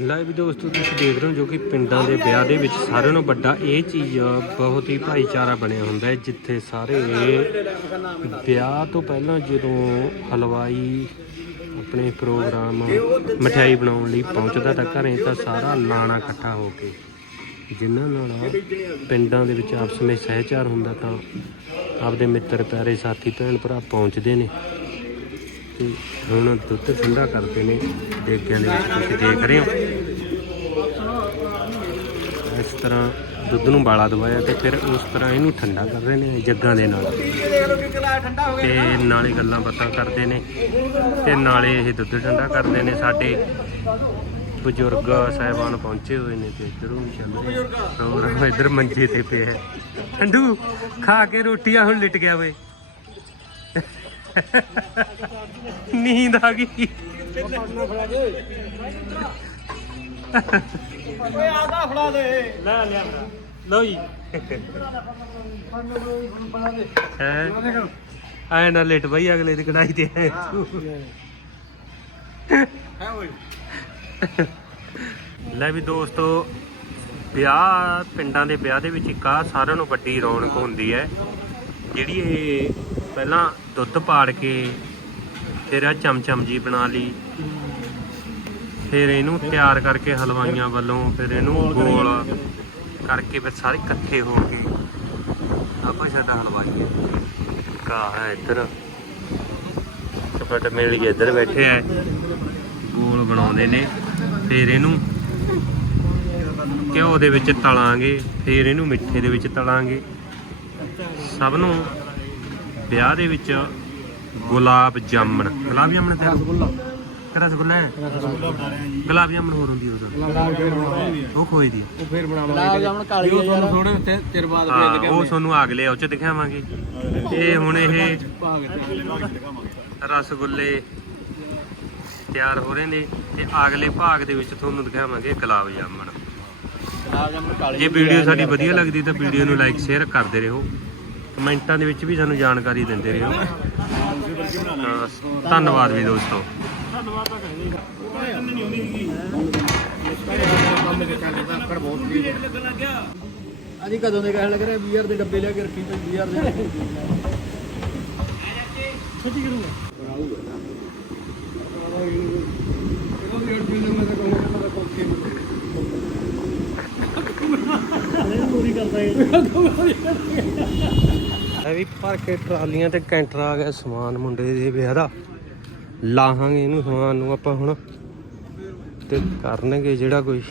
Live ਦੋਸਤੋ, ਤੁਸੀਂ ਦੇਖ ਰਹੇ ਹੋ ਜੋ ਕਿ ਪਿੰਡਾਂ ਦੇ ਵਿਆਹ ਦੇ ਵਿੱਚ ਸਾਰਿਆਂ ਨਾਲੋਂ ਵੱਡਾ ਇਹ ਚੀਜ਼ ਬਹੁਤ ਹੀ ਭਾਈਚਾਰਾ ਬਣਿਆ ਹੁੰਦਾ ਹੈ, ਜਿੱਥੇ ਸਾਰੇ ਵਿਆਹ ਤੋਂ ਪਹਿਲਾਂ ਜਦੋਂ ਹਲਵਾਈ ਆਪਣੇ ਪ੍ਰੋਗਰਾਮ ਮਠਿਆਈ ਬਣਾਉਣ ਲਈ ਪਹੁੰਚਦਾ ਤਾਂ ਘਰੇ ਤਾਂ ਸਾਰਾ ਲਾਣਾ ਇਕੱਠਾ ਹੋ ਕੇ, ਜਿਨ੍ਹਾਂ ਨਾਲ ਪਿੰਡਾਂ ਦੇ ਵਿੱਚ ਆਪਸ ਵਿੱਚ ਸਹਿਚਾਰ ਹੁੰਦਾ ਤਾਂ ਆਪਦੇ ਮਿੱਤਰ, ਪਿਆਰੇ ਸਾਥੀ, ਭੈਣ ਭਰਾ ਪਹੁੰਚਦੇ ਨੇ। ਤੇ ਹੁਣ ਦੁੱਧ ਠੰਡਾ ਕਰਦੇ ਨੇ ਦੇਗਿਆਂ ਦੇ ਵਿੱਚ ਤੁਸੀਂ ਦੇਖ ਰਹੇ ਹੋ। ਇਸ ਤਰ੍ਹਾਂ ਦੁੱਧ ਨੂੰ ਬਾਲਾ ਦਵਾਇਆ ਤੇ ਫਿਰ ਉਸ ਤਰ੍ਹਾਂ ਇਹਨੂੰ ਠੰਡਾ ਕਰ ਰਹੇ ਨੇ, ਜੱਗਾਂ ਦੇ ਨਾਲ। ਤੇ ਨਾਲੇ ਗੱਲਾਂ ਬਾਤਾਂ ਕਰਦੇ ਨੇ, ਤੇ ਨਾਲੇ ਇਹ ਦੁੱਧ ਠੰਡਾ ਕਰਦੇ ਨੇ। ਸਾਡੇ ਬਜ਼ੁਰਗ ਸਾਹਿਬਾਨ ਪਹੁੰਚੇ ਹੋਏ ਨੇ ਤੇ ਇੱਧਰੋਂ ਵੀ ਚੱਲ ਰਿਹਾ ਪ੍ਰੋਗਰਾਮ ਇੱਧਰ ਮੰਜੇ ਤੇ ਪਿਆ ਹੈ। ਠੰਡੂ, ਖਾ ਕੇ ਰੋਟੀਆਂ ਹੁਣ ਲਿਟ ਗਿਆ ਵੇ ਨੀਂਦ ਆ ਗਈ। ਓਏ ਆਦਾ ਫੜਾ ਦੇ। ਲੈ ਲਿਆ। ਲਓ ਜੀ। ਹੈ? ਆਏ ਨਾ ਲੇਟ ਬਈ ਅਗਲੇ ਦੀ ਕਢਾਈ ਤੇ ਤੂੰ। ਹੈ ਓਏ ਲੈ ਵੀ ਦੋਸਤੋ ਵਿਆਹ ਪਿੰਡਾਂ ਦੇ ਵਿਆਹ ਦੇ ਵਿੱਚ ਇੱਕ ਆ ਸਾਰਿਆਂ ਨੂੰ ਵੱਡੀ ਰੌਣਕ ਹੁੰਦੀ ਹੈ। ਜਿਹੜੀ ਇਹ ਪਹਿਲਾਂ ਦੁੱਧ ਪਾੜ ਕੇ ਫਿਰ ਆ ਚਮਚਮ ਜੀ ਬਣਾ ਲਈ। ਫਿਰ ਇਹਨੂੰ ਤਿਆਰ ਕਰਕੇ ਹਲਵਾਈਆਂ ਵੱਲੋਂ ਫਿਰ ਇਹਨੂੰ ਗੋਲ ਕਰਕੇ ਫਿਰ ਸਾਰੇ ਇਕੱਠੇ ਹੋ ਕੇ ਆਪਾਂ ਸਾਡਾ ਹਲਵਾਈ ਹੈ। ਕਾ ਹੈ ਇੱਧਰ। ਸਫਟ ਮਿਲ ਗਏ ਇੱਧਰ ਬੈਠੇ ਆ। ਗੋਲ ਬਣਾਉਂਦੇ ਨੇ। ਫਿਰ ਇਹਨੂੰ ਘਿਓ ਦੇ ਵਿੱਚ ਤਲਾਂਗੇ। ਫਿਰ ਇਹਨੂੰ ਮਿੱਠੇ ਦੇ ਵਿੱਚ ਤਲਾਂਗੇ। ਸਭ ਨੂੰ ਵਿਆਹ ਦੇ ਵਿੱਚ ਗੁਲਾਬ ਜਾਮਣ। ਗੁਲਾਬ ਜਾਮਣ ਤੇ ਰਸਗੁੱਲਾ। ਰਸਗੁੱਲਾ ਹੈ? ਰਸਗੁੱਲਾ ਬਣਾ ਰਹੇ ਆ ਜੀ ਗੁਲਾਬ ਜਾਮਣ ਹੋਰ ਹੁੰਦੀ ਉਹਦਾ। ਲਾਲ ਫੇਰ ਬਣਾਵਾਂਗੇ ਉਹ ਖੋਏ ਦੀ ਉਹ ਫੇਰ ਬਣਾਵਾਂਗੇ ਲਾਲ ਜਾਮਣ ਕਾਲੀ ਉਹ ਤੁਹਾਨੂੰ ਥੋੜੇ ਉੱਤੇ ਚਿਰ ਬਾਅਦ ਹਾਂ ਭੇਜ ਕੇ ਉਹ ਤੁਹਾਨੂੰ ਅਗਲੇ ਉਹ ਚ ਦਿਖਾਵਾਂਗੇ। ਇਹ ਹੁਣ ਇਹ ਰਸਗੁੱਲੇ ਤਿਆਰ ਹੋ ਰਹੇ ਨੇ ਤੇ ਅਗਲੇ ਭਾਗ ਦੇ ਵਿੱਚ ਤੁਹਾਨੂੰ ਦਿਖਾਵਾਂਗੇ ਗੁਲਾਬ ਜਾਮਣ। ਜੇ ਵੀਡੀਓ ਸਾਡੀ ਵਧੀਆ ਲੱਗਦੀ ਤਾਂ ਵੀਡੀਓ ਨੂੰ ਲਾਈਕ ਸ਼ੇਅਰ ਕਰਦੇ ਰਹੋ। ਕਮੈਂਟਾਂ ਦੇ ਵਿੱਚ ਵੀ ਸਾਨੂੰ ਜਾਣਕਾਰੀ ਦਿੰਦੇ ਰਹੋ। ਤਾਂ ਧੰਨਵਾਦ ਵੀ ਦੋਸਤੋ। ਅਜੀ ਕਦੋਂ ਦੇ ਕਹਿਣ ਲੱਗ ਰਿਹਾ ਬੀਅਰ ਦੇ ਡੱਬੇ ਲਿਆ ਕੇ ਰੱਖੀ ਪਈ ਬੀਅਰ ਦੇ ਛੋਟੀ ਕਰੂੰਗਾ। ਇਹ। ਵੀ ਭਰ ਕੇ ਟਰਾਲੀਆਂ ਤੇ ਕੈਂਟਰ ਆ ਗਿਆ ਸਮਾਨ ਮੁੰਡੇ ਦੇ ਵਿਆਹ ਦਾ। ਲਾਹਾਂਗੇ ਇਹਨੂੰ ਸਮਾਨ ਨੂੰ ਆਪਾਂ ਹੁਣ। ਤੇ ਕਰਨਗੇ ਜਿਹੜਾ ਕੋਈ